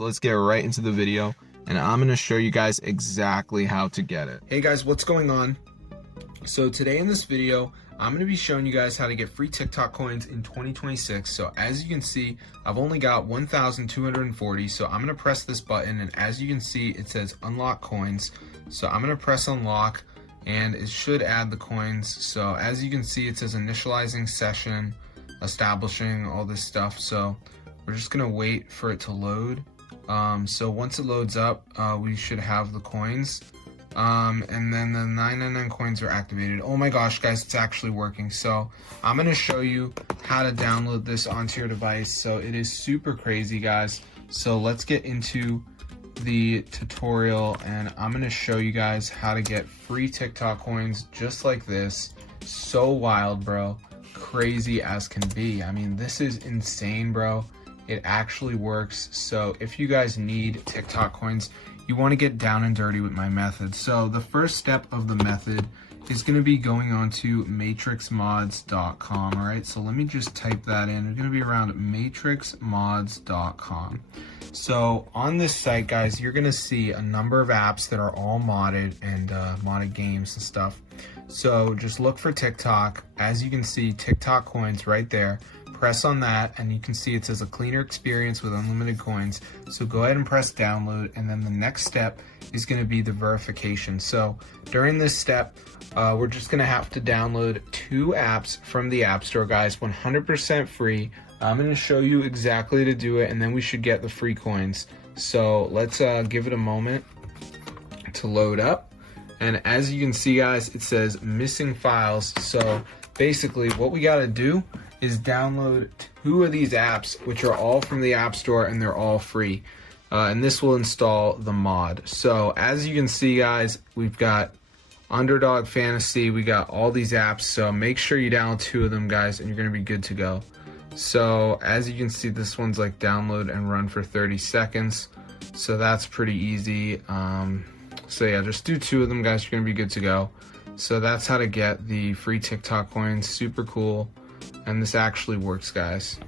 So let's get right into the video, and I'm going to show you guys exactly how to get it. Hey guys, what's going on? So today in this video, I'm going to be showing you guys how to get free TikTok coins in 2026. So as you can see, I've only got 1,240. So I'm going to press this button, and as you can see, it says unlock coins. So I'm going to press unlock, and it should add the coins. So as you can see, it says initializing session, establishing, all this stuff. So we're just going to wait for it to load. So once it loads up, we should have the coins. And then the 999 coins are activated. Oh my gosh, guys, it's actually working. So I'm going to show you how to download this onto your device. So it is super crazy, guys. So let's get into the tutorial, and I'm going to show you guys how to get free TikTok coins just like this. So wild, bro. Crazy as can be. I mean, this is insane, bro. It actually works. So if you guys need TikTok coins, you want to get down and dirty with my method. So the first step of the method is going to be going on to matrixmods.com. All right, so let me just type that in. It's going to be around matrixmods.com. So on this site, guys, you're going to see a number of apps that are all modded and modded games and stuff. So just look for TikTok. As you can see, TikTok coins right there. Press on that, and you can see it says a cleaner experience with unlimited coins. So go ahead and press download, and then the next step is going to be the verification. So during this step, we're just going to have to download 2 apps from the App Store, guys, 100% free. I'm going to show you exactly to do it, and then we should get the free coins. So let's give it a moment to load up. And as you can see, guys, it says missing files. So basically what we got to do is download 2 of these apps, which are all from the App Store, and they're all free. And this will install the mod. So as you can see, guys, we've got Underdog Fantasy, we got all these apps. So make sure you download 2 of them, guys, and you're gonna be good to go. So as you can see, this one's like download and run for 30 seconds. So that's pretty easy. So yeah, just do 2 of them, guys, you're gonna be good to go. So that's how to get the free TikTok coins. Super cool. And this actually works, guys.